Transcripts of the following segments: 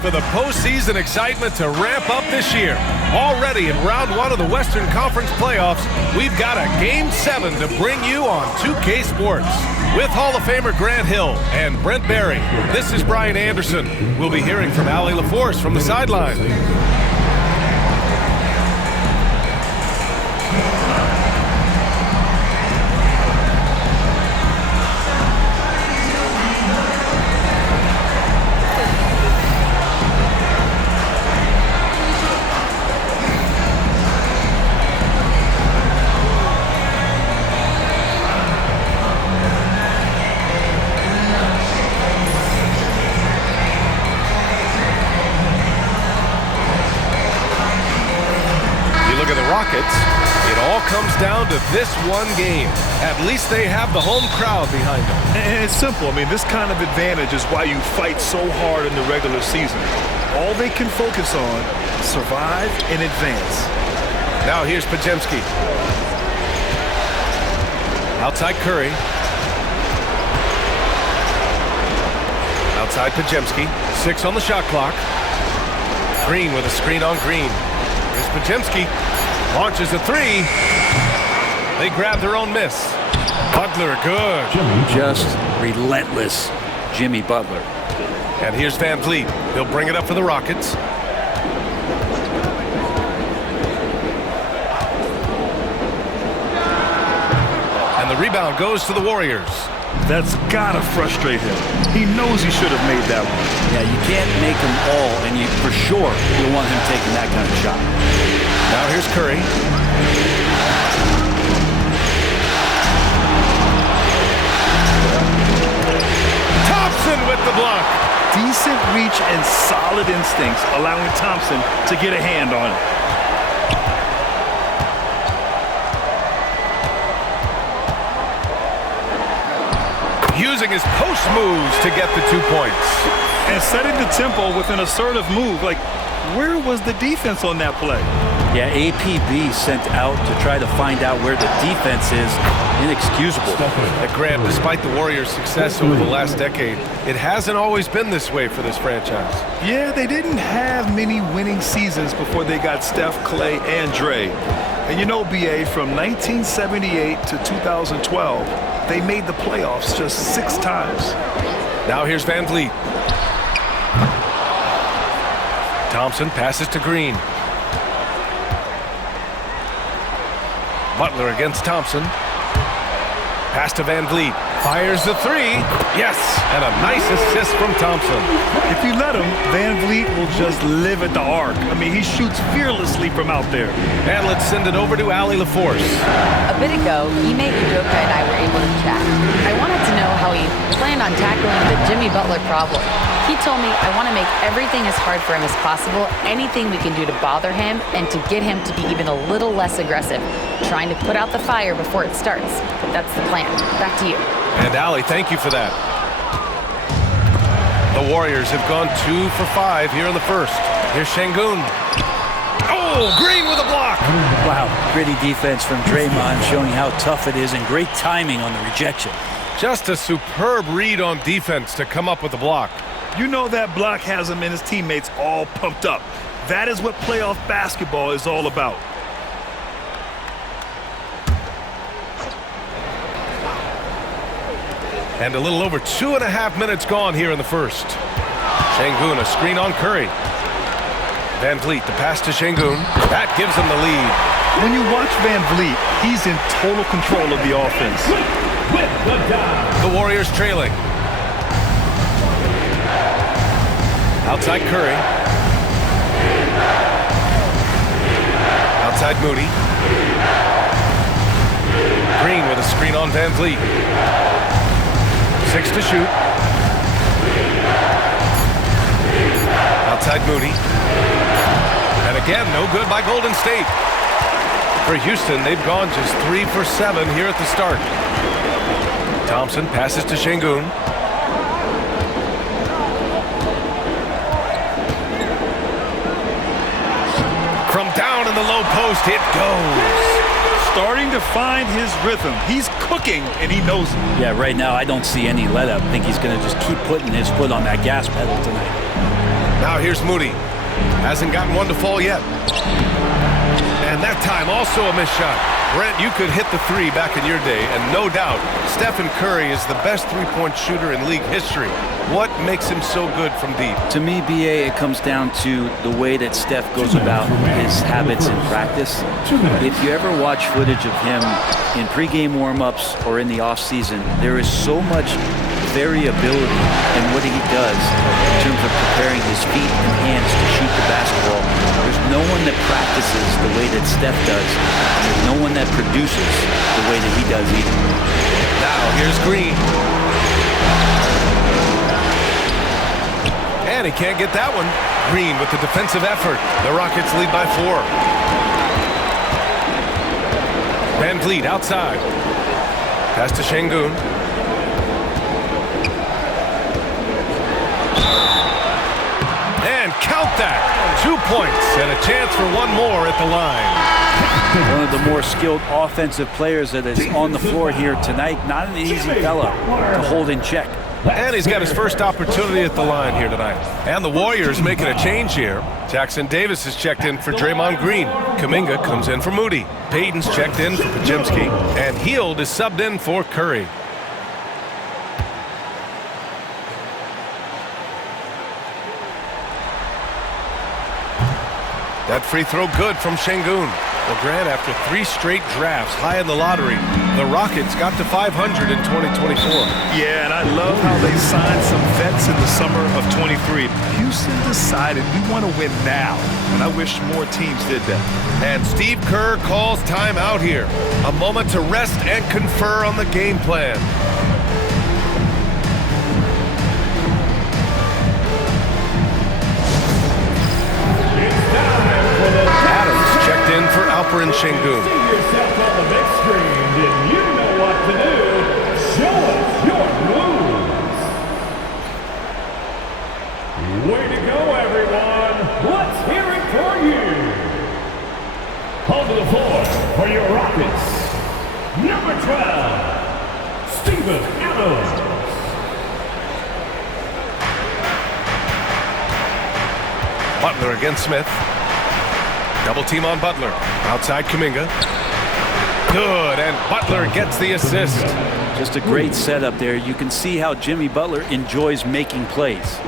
For the postseason excitement to ramp up this year. Already in round one of the Western Conference playoffs, we've got a Game 7 to bring you on 2K Sports. With Hall of Famer Grant Hill and Brent Barry, this is Brian Anderson. We'll be hearing from Allie LaForce from the sideline. Rockets, it all comes down to this one game. At least they have the home crowd behind them. And it's simple. I mean, this kind of advantage is why you fight so hard in the regular season. All they can focus on, survive and advance. Now here's Pajemski. Outside Curry. Outside Pajemski. 6 on the shot clock. Green with a screen on Green. Here's Pajemski. Launches a 3. They grab their own miss. Butler, good. Just relentless Jimmy Butler. And here's Van Vliet. He'll bring it up for the Rockets. And the rebound goes to the Warriors. That's gotta frustrate him. He knows he should have made that one. Yeah, you can't make them all, and you for sure you want him taking that kind of shot. Now here's Curry. Thompson with the block. Decent reach and solid instincts, allowing Thompson to get a hand on it. Using his post moves to get the 2 points. And setting the tempo with an assertive move. Like, where was the defense on that play? Yeah, APB sent out to try to find out where the defense is. Inexcusable. Grant, despite the Warriors' success over the last decade, it hasn't always been this way for this franchise. Yeah, they didn't have many winning seasons before they got Steph, Clay, and Dre. And you know, BA, from 1978 to 2012, they made the playoffs just 6 times. Now here's Van Vliet. Thompson passes to Green. Butler against Thompson. Pass to Van Vliet. Fires the 3. Yes, and a nice assist from Thompson. If you let him, Van Vliet will just live at the arc. I mean, he shoots fearlessly from out there. And let's send it over to Allie LaForce. A bit ago, Ime Udoka and I were able to chat. I wanted to know how he planned on tackling the Jimmy Butler problem. He told me I want to make everything as hard for him as possible, anything we can do to bother him and to get him to be even a little less aggressive, trying to put out the fire before it starts. But that's the plan. Back to you. And Allie, thank you for that. The Warriors have gone 2 for 5 here in the first. Here's Şengün. Oh, Green with a block. Wow, gritty defense from Draymond, showing how tough it is and great timing on the rejection. Just a superb read on defense to come up with the block. You know that block has him and his teammates all pumped up. That is what playoff basketball is all about. And a little over 2.5 minutes gone here in the first. Şengün, a screen on Curry. Van Vliet, the pass to Şengün. That gives him the lead. When you watch Van Vliet, he's in total control of the offense. The Warriors trailing. Outside Curry. Outside Moody. Green with a screen on Van Vliet. 6 to shoot. Outside Moody. And again, no good by Golden State. For Houston, they've gone just 3 for 7 here at the start. Thompson passes to Şengün. From down in the low post, it goes. Starting to find his rhythm. He's cooking, and he knows it. Yeah, right now I don't see any let up. I think he's going to just keep putting his foot on that gas pedal tonight. Now here's Moody. Hasn't gotten one to fall yet. And that time also a missed shot. Brent, you could hit the three back in your day, and no doubt, Stephen Curry is the best three-point shooter in league history. What makes him so good from deep? To me, BA, it comes down to the way that Steph goes about his habits in practice. If you ever watch footage of him in pregame warm-ups or in the off-season, there is so much variability in what he does in terms of preparing his feet and hands to shoot the basketball. There's no one that practices the way that Steph does, and there's no one that produces the way that he does either. Now here's Green. And he can't get that one. Green with the defensive effort. The Rockets lead by 4. Van Vliet outside. Pass to Şengün. And count that. 2 points and a chance for one more at the line. One of the more skilled offensive players that is on the floor here tonight. Not an easy fella to hold in check. And he's got his first opportunity at the line here tonight. And the Warriors making a change here. Jackson Davis is checked in for Draymond Green. Kuminga comes in for Moody. Payton's checked in for Podziemski. And Hield is subbed in for Curry. That free throw good from Şengün. Well, Grant, after 3 straight drafts high in the lottery, the Rockets got to 500 in 2024. Yeah, and I love how they signed some vets in the summer of 23. Houston decided we want to win now, and I wish more teams did that. And Steve Kerr calls timeout here. A moment to rest and confer on the game plan. In for Alperen Şengün. See yourself on the big screen, and you know what to do. Show us your moves. Way to go, everyone. Let's hear it for you. Onto the floor for your Rockets. Number 12, Steven Adams. Butler against Smith. Double team on Butler. Outside Kuminga. Good, and Butler gets the assist. Just a great setup there. You can see how Jimmy Butler enjoys making plays.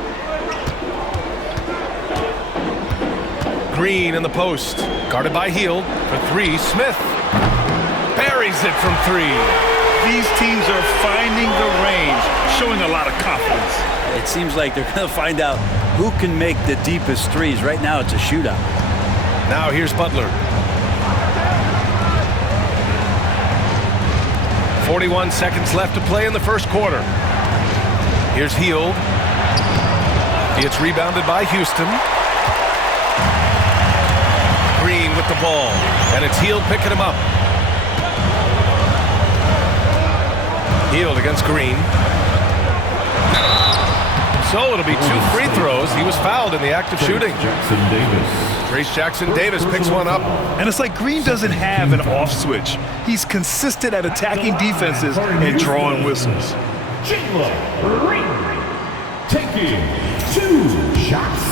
Green in the post. Guarded by Hield. For 3, Smith. Buries it from 3. These teams are finding the range, showing a lot of confidence. It seems like they're going to find out who can make the deepest threes. Right now, it's a shootout. Now here's Butler. 41 seconds left to play in the first quarter. Here's Hield. It's rebounded by Houston. Green with the ball. And it's Hield picking him up. Hield against Green. So it'll be 2 free throws. He was fouled in the act of shooting. Trace Jackson-Davis picks one up. And it's like Green doesn't have an off switch. He's consistent at attacking defenses and drawing whistles. Jalen Green taking 2 shots.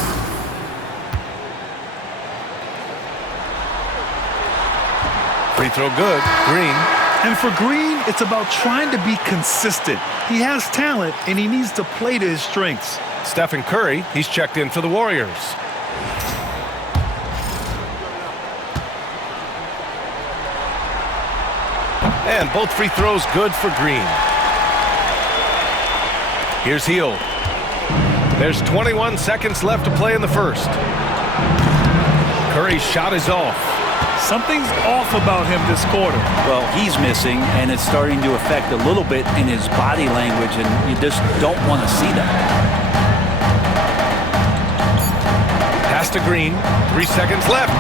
Free throw good. Green. And for Green, it's about trying to be consistent. He has talent, and he needs to play to his strengths. Stephen Curry, he's checked in for the Warriors. And both free throws good for Green. Here's Hield. There's 21 seconds left to play in the first. Curry's shot is off. Something's off about him this quarter. Well, he's missing, and it's starting to affect a little bit in his body language, and you just don't want to see that. Pass to Green. 3 seconds left.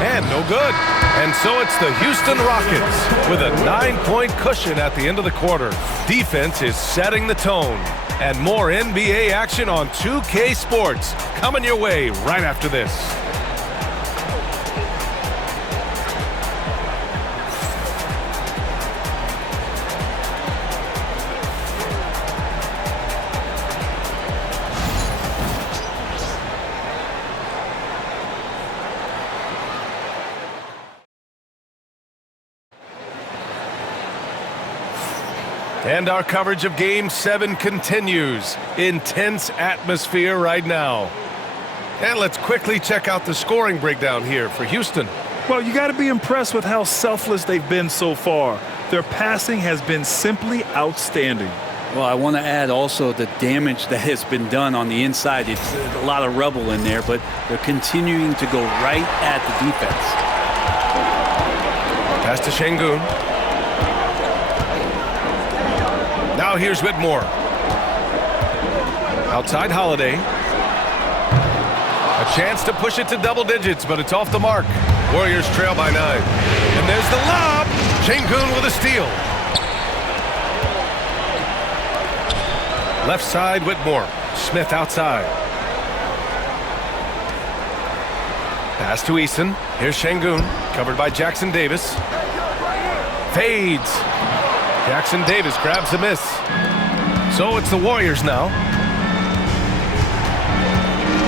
And no good. And so it's the Houston Rockets with a 9-point cushion at the end of the quarter. Defense is setting the tone. And more NBA action on 2K Sports coming your way right after this. And our coverage of Game 7 continues. Intense atmosphere right now. And let's quickly check out the scoring breakdown here for Houston. Well, you got to be impressed with how selfless they've been so far. Their passing has been simply outstanding. Well, I want to add also the damage that has been done on the inside. It's a lot of rubble in there, but they're continuing to go right at the defense. Pass to Şengün. Now here's Whitmore. Outside Holiday. A chance to push it to double digits, but it's off the mark. Warriors trail by 9. And there's the lob. Şengün with a steal. Left side, Whitmore. Smith outside. Pass to Eason. Here's Şengün, covered by Jackson Davis. Fades. Jackson Davis grabs the miss. So it's the Warriors now.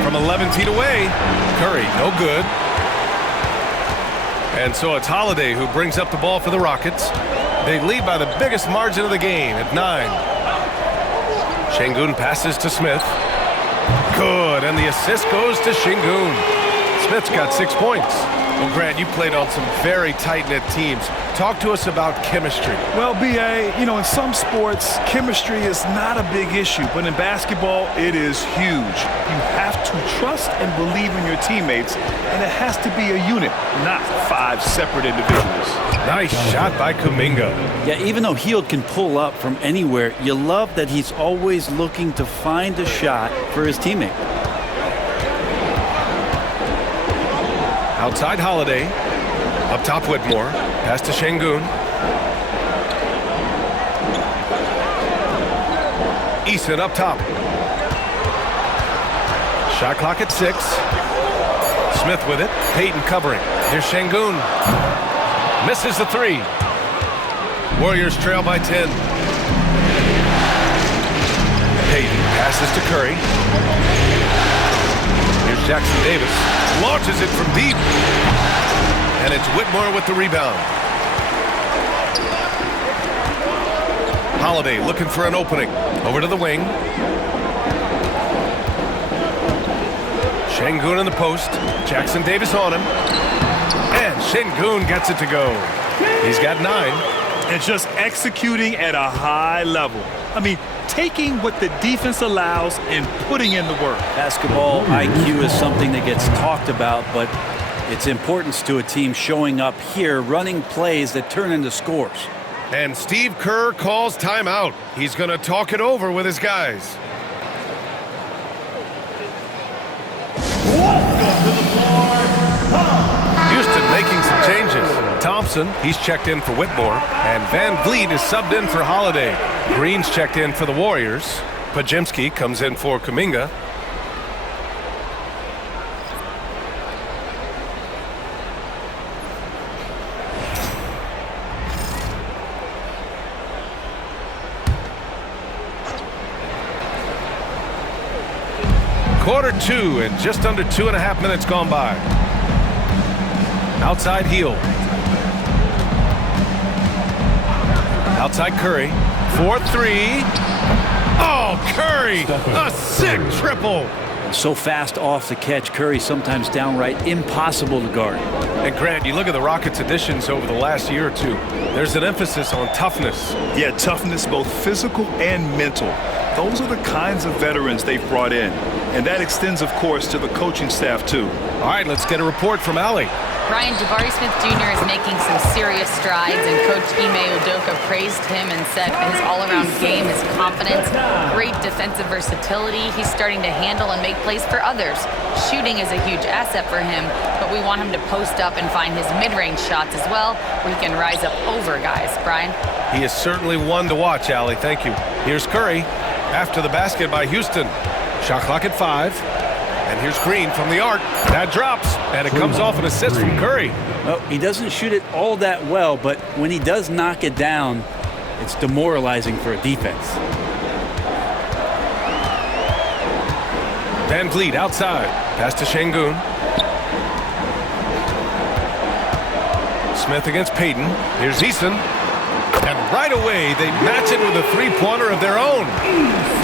From 11 feet away, Curry, no good. And so it's Holiday who brings up the ball for the Rockets. They lead by the biggest margin of the game at 9. Şengün passes to Smith. Good, and the assist goes to Şengün. Smith's got 6 points. Well, Grant, you played on some very tight-knit teams. Talk to us about chemistry. Well, B.A., in some sports, chemistry is not a big issue, but in basketball, it is huge. You have to trust and believe in your teammates, and it has to be a unit, not 5 separate individuals. Nice shot by Kuminga. Yeah, even though Hield can pull up from anywhere, you love that he's always looking to find a shot for his teammate. Outside Holiday. Up top Whitmore. Pass to Şengün. Eason up top. Shot clock at 6. Smith with it. Payton covering. Here's Şengün. Misses the 3. Warriors trail by 10. Payton passes to Curry. Here's Jackson Davis. Launches it from deep. And it's Whitmore with the rebound. Holiday looking for an opening. Over to the wing. Şengün in the post. Jackson Davis on him. And Şengün gets it to go. He's got 9. And just executing at a high level. I mean, taking what the defense allows and putting in the work. Basketball IQ is something that gets talked about, but its importance to a team showing up here, running plays that turn into scores. And Steve Kerr calls timeout. He's going to talk it over with his guys. Houston making some changes. Thompson, he's checked in for Whitmore. And Van Vliet is subbed in for Holiday. Green's checked in for the Warriors. Pajemski comes in for Kuminga. Quarter 2 and just under 2.5 minutes gone by. Outside Hield. Outside Curry. 4-3. Oh, Curry! A sick triple! So fast off the catch, Curry sometimes downright impossible to guard. And Grant, you look at the Rockets' additions over the last year or two. There's an emphasis on toughness. Yeah, toughness, both physical and mental. Those are the kinds of veterans they've brought in. And that extends, of course, to the coaching staff, too. All right, let's get a report from Allie. Brian, Jabari Smith Jr. is making some serious strides, and Coach Ime Udoka praised him and said his all-around game, his confidence, great defensive versatility. He's starting to handle and make plays for others. Shooting is a huge asset for him, but we want him to post up and find his mid-range shots as well, where he can rise up over guys. Brian? He is certainly one to watch, Allie. Thank you. Here's Curry after the basket by Houston. Shot clock at 5. And here's Green from the arc. That drops, and it comes off an assist from Curry. Well, he doesn't shoot it all that well, but when he does knock it down, it's demoralizing for a defense. Van Vliet outside. Pass to Şengün. Smith against Payton. Here's Eason. And right away, they match it with a three-pointer of their own.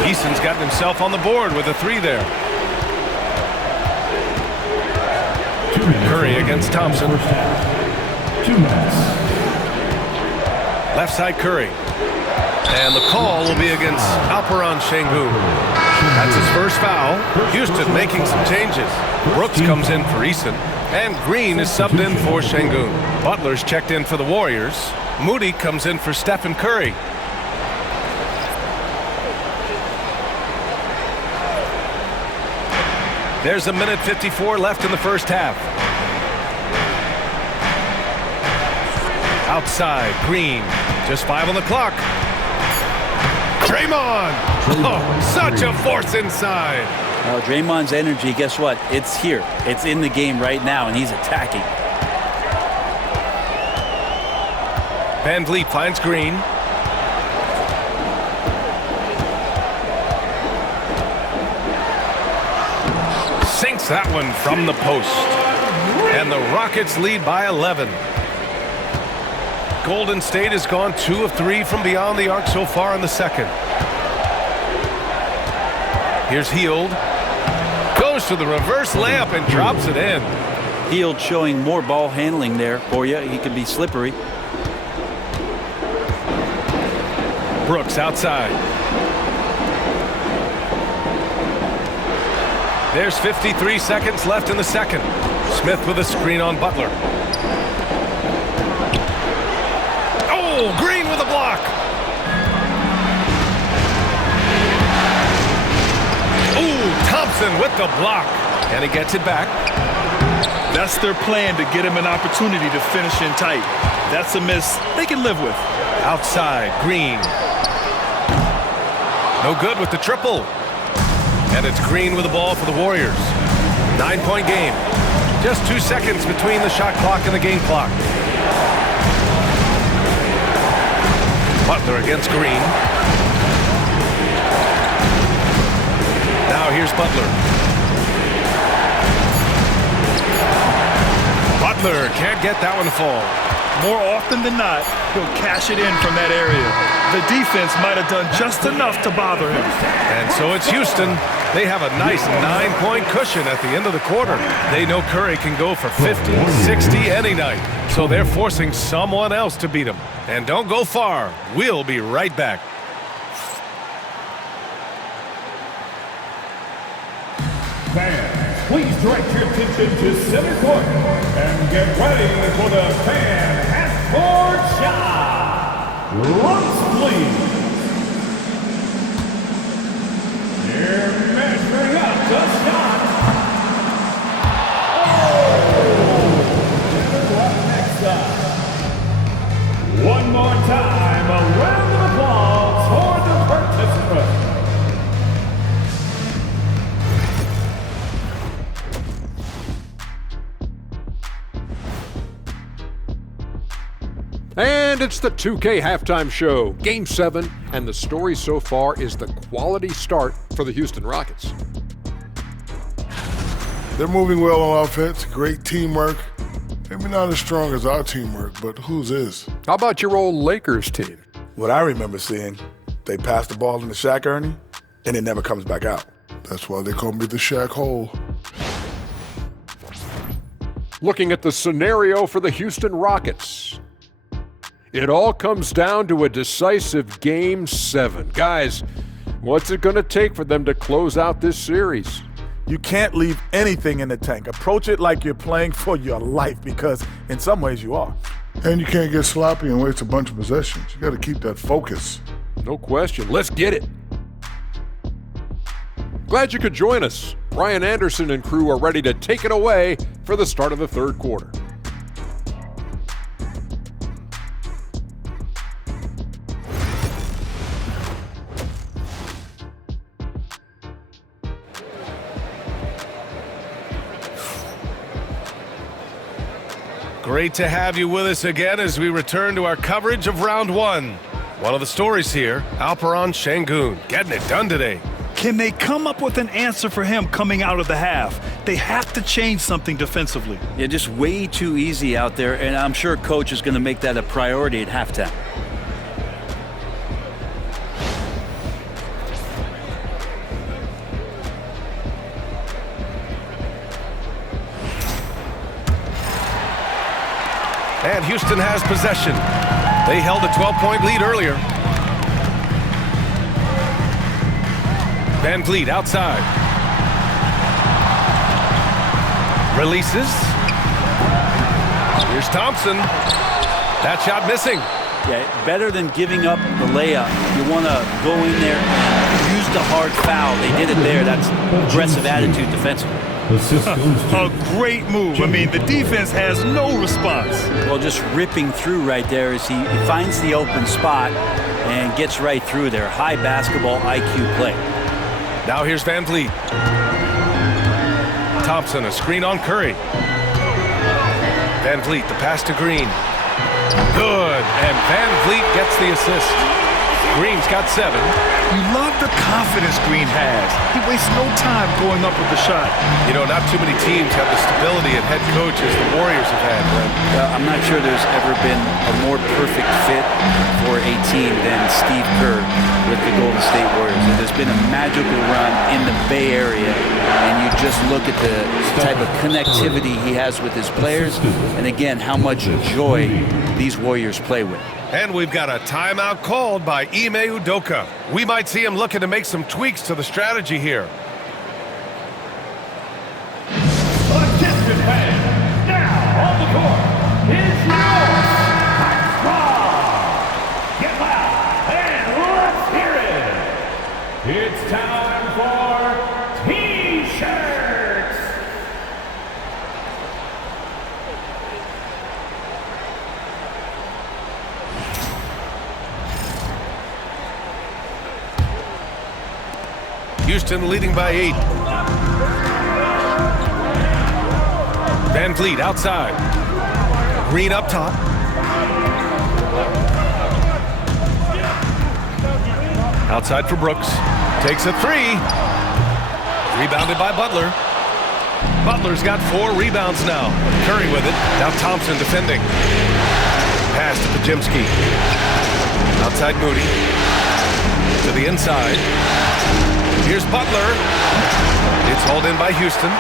Eason's gotten himself on the board with a three there. Curry against Thompson. 2 minutes. Left side Curry. And the call will be against Alperen Şengün. That's his first foul. Houston making some changes. Brooks comes in for Eason. And Green is subbed in for Şengün. Butler's checked in for the Warriors. Moody comes in for Stephen Curry. There's a minute 54 left in the first half. Outside, Green. Just 5 on the clock. Draymond! Oh, such a force inside. Well, Draymond's energy, guess what? It's here. It's in the game right now, and he's attacking. Van Vliet finds Green. Sinks that one from the post. And the Rockets lead by 11. Golden State has gone 2 of 3 from beyond the arc so far in the second. Here's Hield. Goes to the reverse layup and drops it in. Hield showing more ball handling there for you. He can be slippery. Brooks outside. There's 53 seconds left in the second. Smith with a screen on Butler. Oh, Green with a block. Ooh, Thompson with the block. And he gets it back. That's their plan, to get him an opportunity to finish in tight. That's a miss they can live with. Outside, Green. No good with the triple. And it's Green with the ball for the Warriors. 9-point game. Just 2 seconds between the shot clock and the game clock. Butler against Green. Now here's Butler. Butler can't get that one to fall. More often than not, he'll cash it in from that area. The defense might have done just enough to bother him. And so it's Houston. They have a nice 9-point cushion at the end of the quarter. They know Curry can go for 50, 60 any night. So they're forcing someone else to beat him. And don't go far. We'll be right back. Fans, please direct your attention to center court and get ready for the fan half-court shot. Looks, please. They're measuring up the shot. Oh! Right next up. One more time, a round of applause for the participants. And it's the 2K halftime show, Game 7, and the story so far is the quality start for the Houston Rockets. They're moving well on offense, great teamwork. Maybe not as strong as our teamwork, but whose is? How about your old Lakers team? What I remember seeing, they pass the ball into Shaq Ernie, and it never comes back out. That's why they call me the Shaq Hole. Looking at the scenario for the Houston Rockets. It all comes down to a decisive Game 7. Guys, what's it going to take for them to close out this series? You can't leave anything in the tank. Approach it like you're playing for your life, because in some ways you are. And you can't get sloppy and waste a bunch of possessions. You got to keep that focus. No question. Let's get it. Glad you could join us. Brian Anderson and crew are ready to take it away for the start of the third quarter. Great to have you with us again as we return to our coverage of round 1. One of the stories here, Alperen Şengün getting it done today. Can they come up with an answer for him coming out of the half? They have to change something defensively. Yeah, just way too easy out there, and I'm sure coach is going to make that a priority at halftime. And Houston has possession. They held a 12-point lead earlier. Van Vliet outside. Releases. Here's Thompson. That shot missing. Yeah, better than giving up the layup. You want to go in there and use the hard foul. They did it there. That's aggressive attitude defensively. A great move. I mean, the defense has no response. Well, just ripping through right there as he finds the open spot and gets right through there. High basketball IQ play. Now here's Van Vliet. Thompson, a screen on Curry. Van Vliet, the pass to Green. Good, and Van Vliet gets the assist. Green's got 7. You love the confidence Green has. He wastes no time going up with the shot. You know, not too many teams have the stability and head coach as the Warriors have had, Brent. I'm not sure there's ever been a more perfect fit for a team than Steve Kerr with the Golden State Warriors. There's been a magical run in the Bay Area, and you just look at the type of connectivity he has with his players, and again, how much joy these Warriors play with. And we've got a timeout called by Ime Udoka. We might see him looking to make some tweaks to the strategy here. Attention fans, now on the court is your Hot Squad. Get loud and let's hear it. It's time for T-shirts. Houston leading by 8. Van Vliet outside. Green up top. Outside for Brooks. Takes a 3. Rebounded by Butler. Butler's got 4 rebounds now. Curry with it. Now Thompson defending. Pass to Podziemski. Outside Moody. To the inside. Here's Butler. It's hauled in by Houston.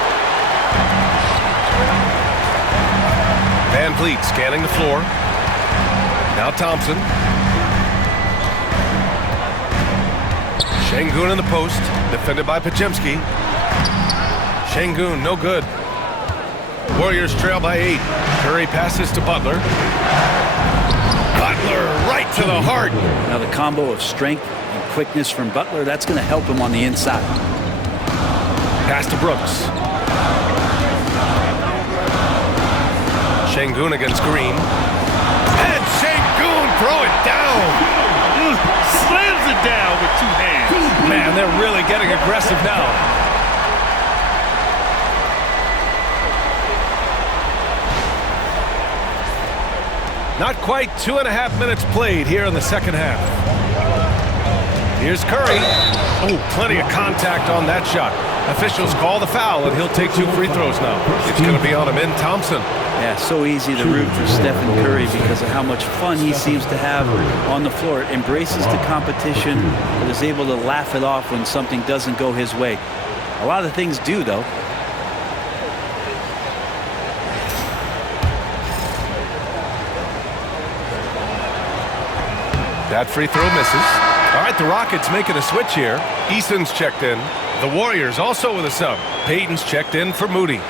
Van Vliet scanning the floor. Now Thompson. Şengün in the post. Defended by Podziemski. Şengün, no good. Warriors trail by 8. Curry passes to Butler. Butler right to the heart. Now the combo of strength and quickness from Butler, that's going to help him on the inside. Pass to Brooks. Şengün against Green. And Şengün throw it down. Slams it down with 2 hands. Man, they're really getting aggressive now. Not quite 2.5 minutes played here in the second half. Here's Curry. Oh, plenty of contact on that shot. Officials call the foul, and he'll take 2 free throws now. It's going to be on him in Thompson. Yeah, so easy to root for Stephen Curry because of how much fun he seems to have on the floor. Embraces the competition, but is able to laugh it off when something doesn't go his way. A lot of things do, though. That free throw misses. All right, the Rockets making a switch here. Eason's checked in. The Warriors also with a sub. Payton's checked in for Moody.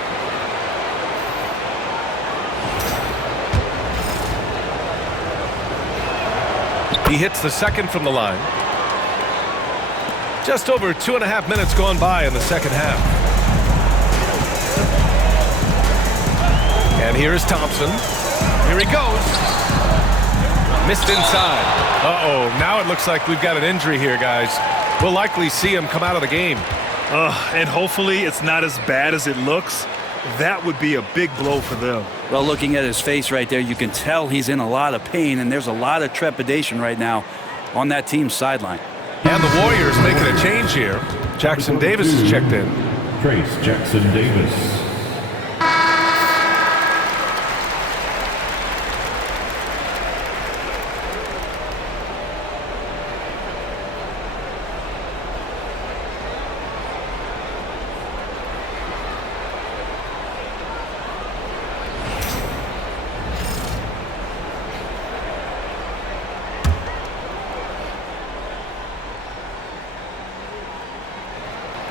He hits the second from the line. Just over 2.5 minutes gone by in the second half. And here is Thompson. Here he goes. Missed inside. Uh-oh, now it looks like we've got an injury here, guys. We'll likely see him come out of the game. And hopefully it's not as bad as it looks. That would be a big blow for them. Well, looking at his face right there, you can tell he's in a lot of pain, and there's a lot of trepidation right now on that team's sideline. And the Warriors making a change here. Jackson Davis is checked in. Trace Jackson Davis.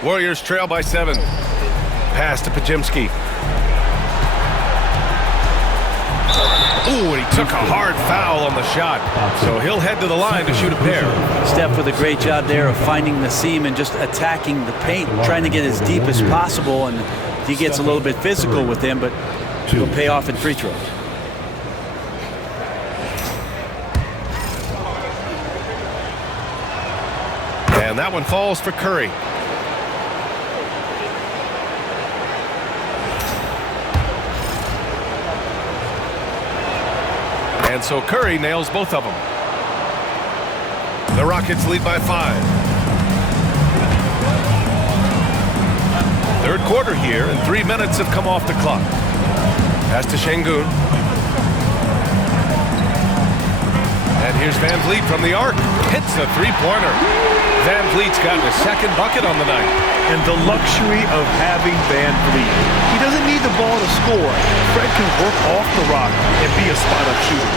Warriors trail by 7. Pass to Pajimski. Ooh, and he took a hard foul on the shot. So he'll head to the line to shoot a pair. Steph with a great job there of finding the seam and just attacking the paint, trying to get as deep as possible. And he gets a little bit physical with him, but it'll pay off in free throws. And that one falls for Curry. And so Curry nails both of them. The Rockets lead by 5. Third quarter here, and 3 minutes have come off the clock. Pass to Şengün. And here's Van Vliet from the arc. Hits the three-pointer. Van Vliet's gotten a second bucket on the night. And the luxury of having Van Vliet. He doesn't need the ball to score. Fred can work off the rock and be a spot-up shooter.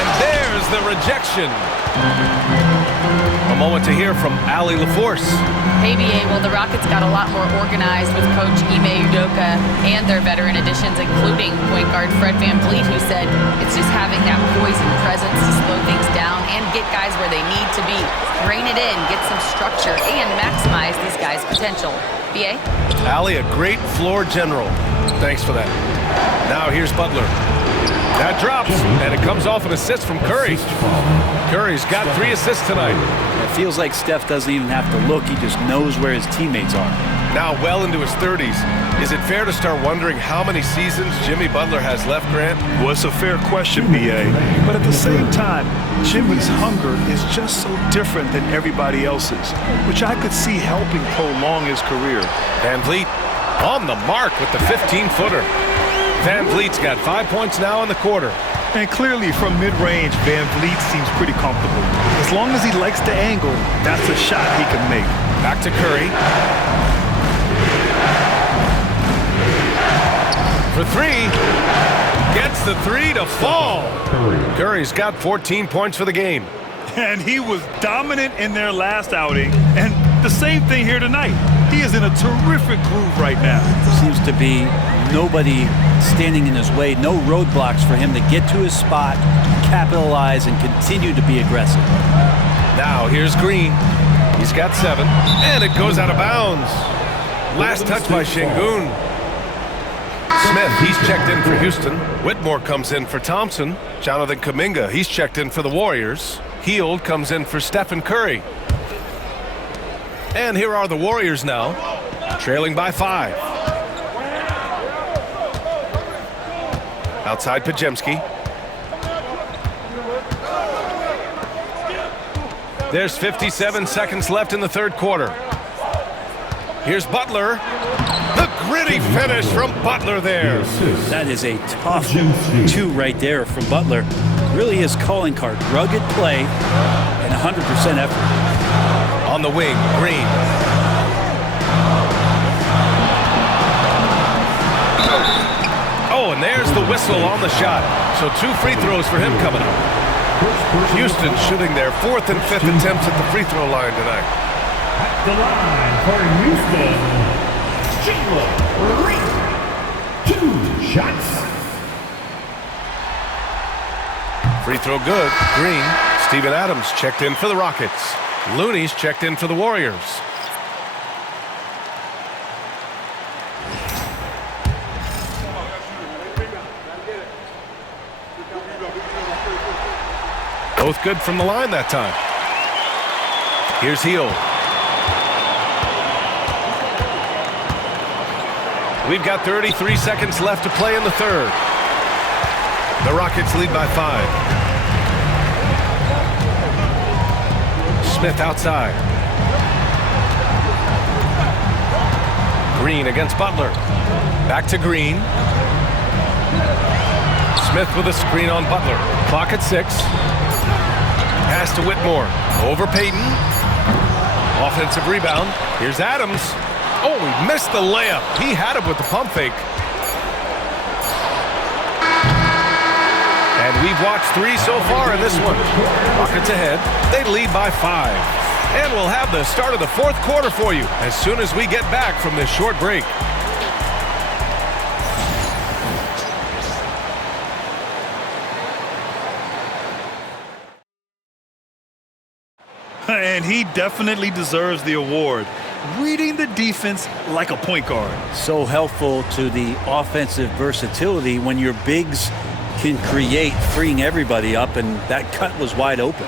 And there's the rejection. A moment to hear from Allie LaForce. Hey, BA, well, the Rockets got a lot more organized with Coach Ime Udoka and their veteran additions, including point guard Fred Van Vliet, who said it's just having that poise and presence to slow things down and get guys where they need to be. Rein it in, get some structure, and maximize these guys' potential. BA? Allie, a great floor general. Thanks for that. Now here's Butler. That drops, and it comes off an assist from Curry. Curry's got 3 assists tonight. It feels like Steph doesn't even have to look. He just knows where his teammates are. Now well into his 30s. Is it fair to start wondering how many seasons Jimmy Butler has left, Grant? Well, it's a fair question, B.A. But at the same time, Jimmy's hunger is just so different than everybody else's, which I could see helping prolong his career. Van Vliet on the mark with the 15-footer. Van Vliet's got 5 points now in the quarter. And clearly from mid-range, Van Vliet seems pretty comfortable. As long as he likes the angle, that's a shot he can make. Back to Curry. For 3. Gets the 3 to fall. Curry's got 14 points for the game. And he was dominant in their last outing. And the same thing here tonight. He is in a terrific groove right now. Seems to be nobody standing in his way, no roadblocks for him to get to his spot, capitalize, and continue to be aggressive. Now here's Green. He's got 7, and it goes out of bounds. Last touch by Şengün. Smith, he's checked in for Houston. Whitmore comes in for Thompson. Jonathan Kuminga, he's checked in for the Warriors. Hield comes in for Stephen Curry. And here are the Warriors now, trailing by 5. Outside Pajimski. There's 57 seconds left in the third quarter. Here's Butler. The gritty finish from Butler there. That is a tough 2 right there from Butler. Really his calling card. Rugged play and 100% effort. On the wing, Green. Oh, and there's the whistle on the shot. So 2 free throws for him coming up. Houston shooting their 4th and 5th attempts at the free throw line tonight. At the line for Houston, Jalen Green. 2 shots. Free throw good. Green. Steven Adams checked in for the Rockets. Looney's checked in for the Warriors. Both good from the line that time. Here's Hield. We've got 33 seconds left to play in the third. The Rockets lead by 5. Smith outside. Green against Butler. Back to Green. Smith with a screen on Butler. Clock at 6. Pass to Whitmore. Over Payton. Offensive rebound. Here's Adams. Oh, he missed the layup. He had it with the pump fake. And we've watched 3 so far in this one. Rockets ahead. They lead by 5. And we'll have the start of the fourth quarter for you as soon as we get back from this short break. And he definitely deserves the award. Reading the defense like a point guard. So helpful to the offensive versatility when your bigs can create, freeing everybody up, and that cut was wide open.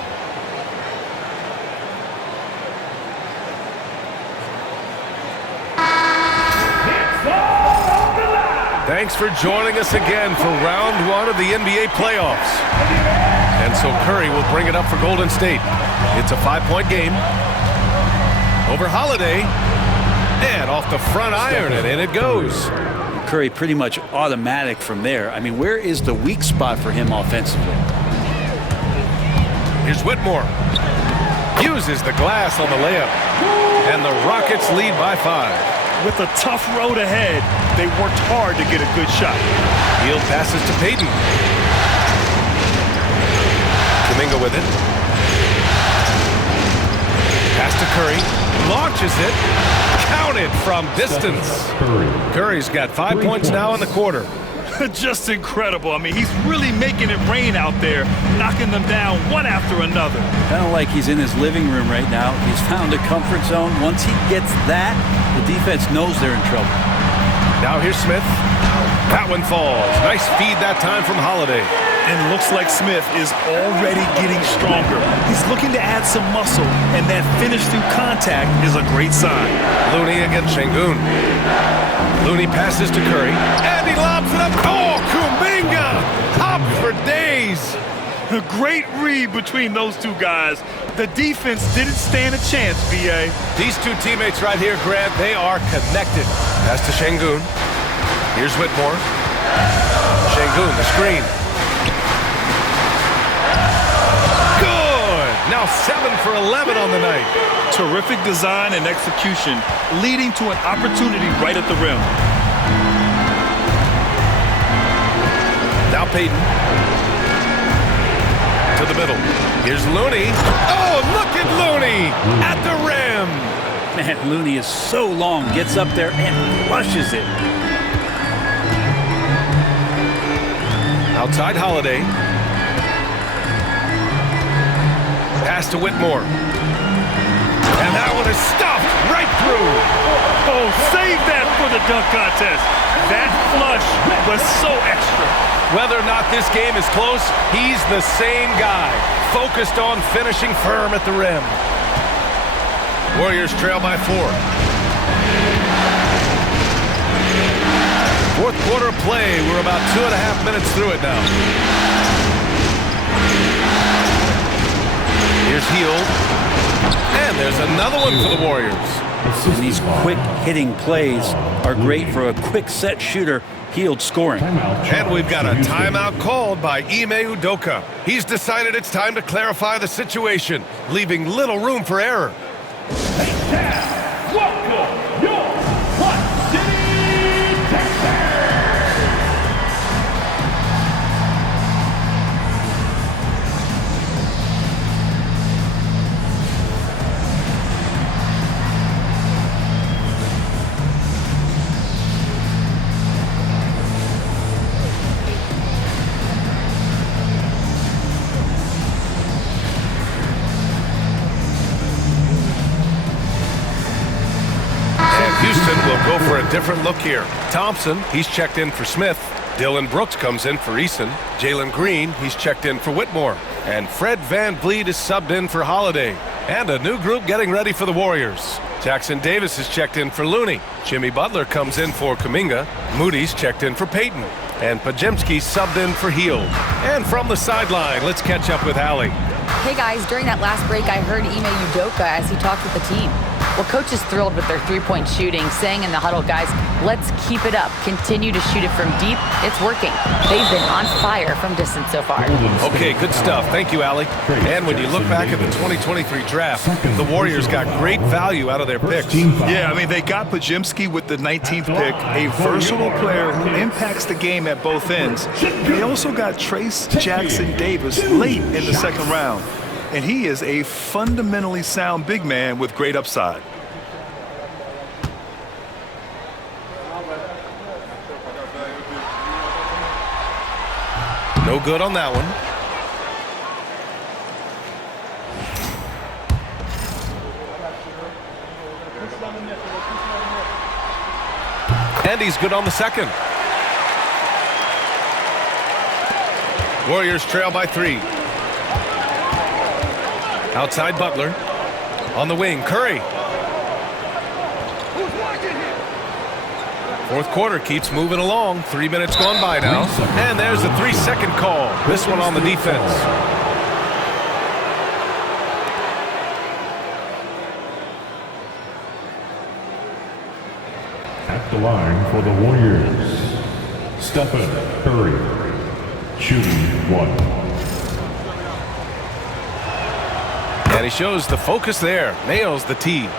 Thanks for joining us again for round one of the NBA playoffs. And so Curry will bring it up for Golden State. It's a 5-point game. Over Holiday. And off the front iron, and in it goes. Curry pretty much automatic from there. I mean, where is the weak spot for him offensively? Here's Whitmore. Uses the glass on the layup. And the Rockets lead by 5. With a tough road ahead, they worked hard to get a good shot. Hield passes to Payton. Kuminga with it. Pass to Curry. Launches it. Counted from distance. Curry's got 5 points now in the quarter. Just incredible. I mean, he's really making it rain out there, knocking them down one after another. Kind of like he's in his living room right now. He's found a comfort zone. Once he gets that, the defense knows they're in trouble. Now here's Smith. That one falls. Nice feed that time from Holiday. And looks like Smith is already getting stronger. He's looking to add some muscle, and that finish through contact is a great sign. Looney against Şengün. Looney passes to Curry, and he lobs it up. Oh, Kuminga! Hop for days. A great read between those two guys. The defense didn't stand a chance, B.A. These two teammates right here, Grant, they are connected. Pass to Şengün. Here's Whitmore. Şengün, the screen. Now 7 for 11 on the night. Terrific design and execution, leading to an opportunity right at the rim. Now Payton. To the middle. Here's Looney. Oh, look at Looney at the rim. Man, Looney is so long, gets up there and crushes it. Outside Holiday. Pass to Whitmore. And that one is stuffed right through. Oh, save that for the dunk contest. That flush was so extra. Whether or not this game is close, he's the same guy, focused on finishing firm at the rim. Warriors trail by 4. Fourth quarter play. We're about 2.5 minutes through it now. Here's Hield. And there's another one for the Warriors. And these quick hitting plays are great for a quick set shooter. Hield scoring. And we've got a timeout called by Ime Udoka. He's decided it's time to clarify the situation, leaving little room for error. Welcome, your Hot City Texans. Houston will go for a different look here. Thompson, he's checked in for Smith. Dillon Brooks comes in for Eason. Jalen Green, he's checked in for Whitmore. And Fred VanVleet is subbed in for Holiday. And a new group getting ready for the Warriors. Jackson Davis is checked in for Looney. Jimmy Butler comes in for Kuminga. Moody's checked in for Payton. And Podziemski subbed in for Hield. And from the sideline, let's catch up with Allie. Hey guys, during that last break, I heard Ime Udoka as he talked with the team. Well, coach is thrilled with their three-point shooting, saying in the huddle, guys, let's keep it up. Continue to shoot it from deep. It's working. They've been on fire from distance so far. Okay, good stuff. Thank you, Allie. And when you look back at the 2023 draft, the Warriors got great value out of their picks. Yeah, I mean, they got Podziemski with the 19th pick, a versatile player who impacts the game at both ends. They also got Trace Jackson Davis late in the second round. and he is a fundamentally sound big man with great upside. No good on that one. And he's good on the second. Warriors trail by 3. Outside Butler. On the wing, Curry. Fourth quarter keeps moving along. 3 minutes gone by now. And there's a 3-second call. This one on the defense. At the line for the Warriors, Stephen Curry, shooting 1. And he shows the focus there. Nails the tee.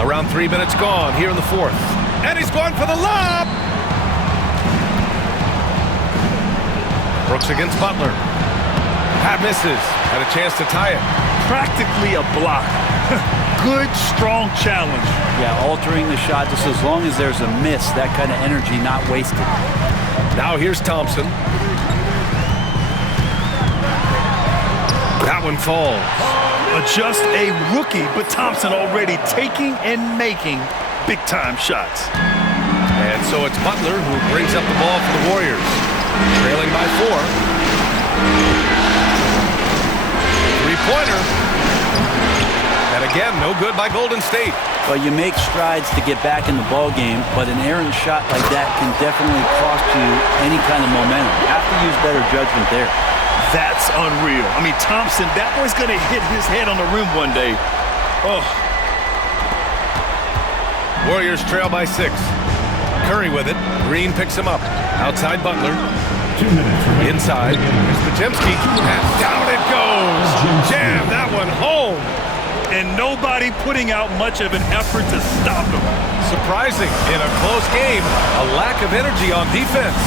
Around 3 minutes gone here in the fourth. And he's going for the lob. Brooks against Butler. Pat misses. Had a chance to tie it. Practically a block. Good, strong challenge. Yeah, altering the shot just as long as there's a miss, that kind of energy not wasted. Now here's Thompson. That one falls. Just a rookie, but Thompson already taking and making big-time shots. And so it's Butler who brings up the ball for the Warriors. Trailing by 4. Three-pointer. And again, no good by Golden State. Well, you make strides to get back in the ball game, but an errant shot like that can definitely cost you any kind of momentum. You have to use better judgment there. That's unreal. I mean, Thompson, that boy's going to hit his head on the rim one day. Oh. Warriors trail by 6. Curry with it. Green picks him up. Outside Butler. 2 minutes remaining. Inside. Here's Podziemski. And down it goes. Jam that one home. And nobody putting out much of an effort to stop him. Surprising. In a close game, a lack of energy on defense.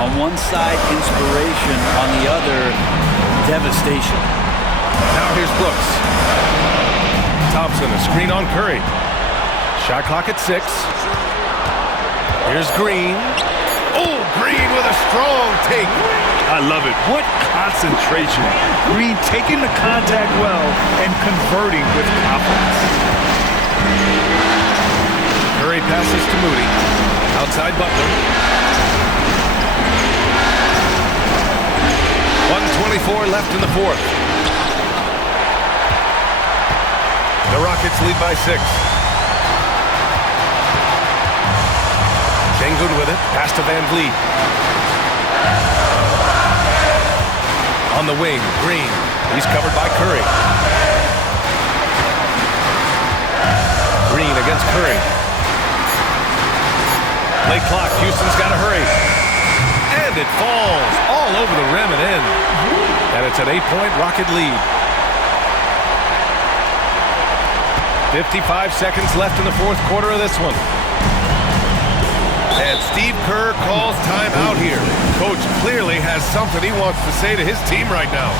On one side, inspiration. On the other, devastation. Now here's Brooks. Thompson, a screen on Curry. Shot clock at 6. Here's Green. Oh, Green with a strong take. I love it. What concentration. Green taking the contact well and converting with confidence. Curry passes to Moody. Outside Butler. 1:24 left in the fourth. The Rockets lead by 6. Şengün with it. Pass to Van Vliet. On the wing, Green. He's covered by Curry. Green against Curry. Late clock. Houston's got to hurry. And it falls all over the rim and in. And it's an 8-point Rocket lead. 55 seconds left in the fourth quarter of this one. And Steve Kerr calls timeout here. Coach clearly has something he wants to say to his team right now.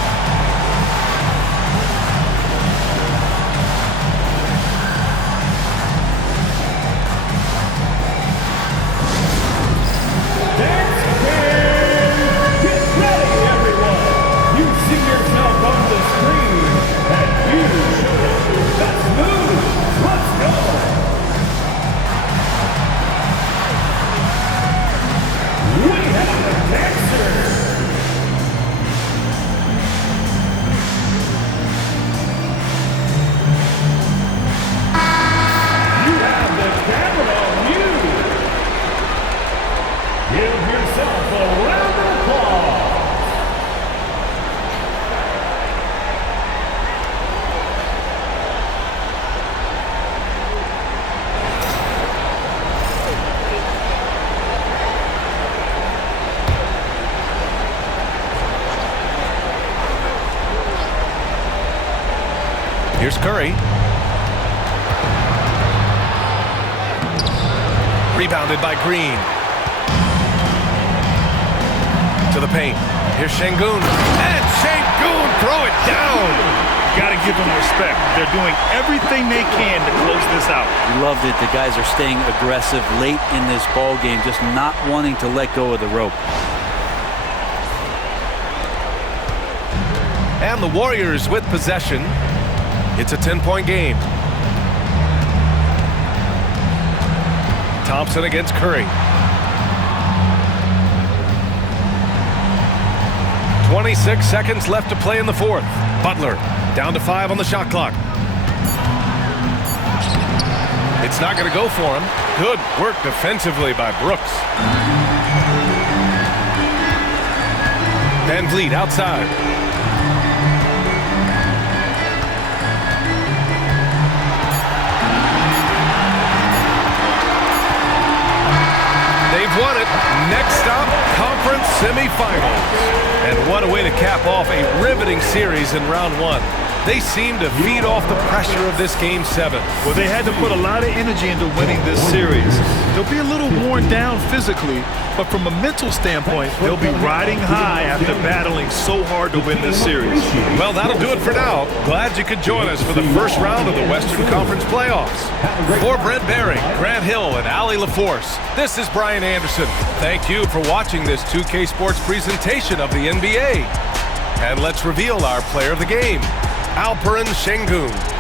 Here's Curry. Rebounded by Green. To the paint. Here's Şengün. And Şengün throw it down. Got to give them respect. They're doing everything they can to close this out. Loved it. The guys are staying aggressive late in this ball game, just not wanting to let go of the rope. And the Warriors with possession. It's a 10-point game. Thompson against Curry. 26 seconds left to play in the fourth. Butler down to 5 on the shot clock. It's not going to go for him. Good work defensively by Brooks. Van Vliet outside. They've won it. Next stop, conference semifinals. And what a way to cap off a riveting series in round 1. They seem to feed off the pressure of this Game 7. Well, they had to put a lot of energy into winning this series. They'll be a little worn down physically, but from a mental standpoint, they'll be riding high after battling so hard to win this series. Well, that'll do it for now. Glad you could join us for the first round of the Western Conference playoffs. For Brent Baring, Grant Hill, and Allie LaForce, this is Brian Anderson. Thank you for watching this 2K Sports presentation of the NBA. And let's reveal our player of the game, Alperen Şengün.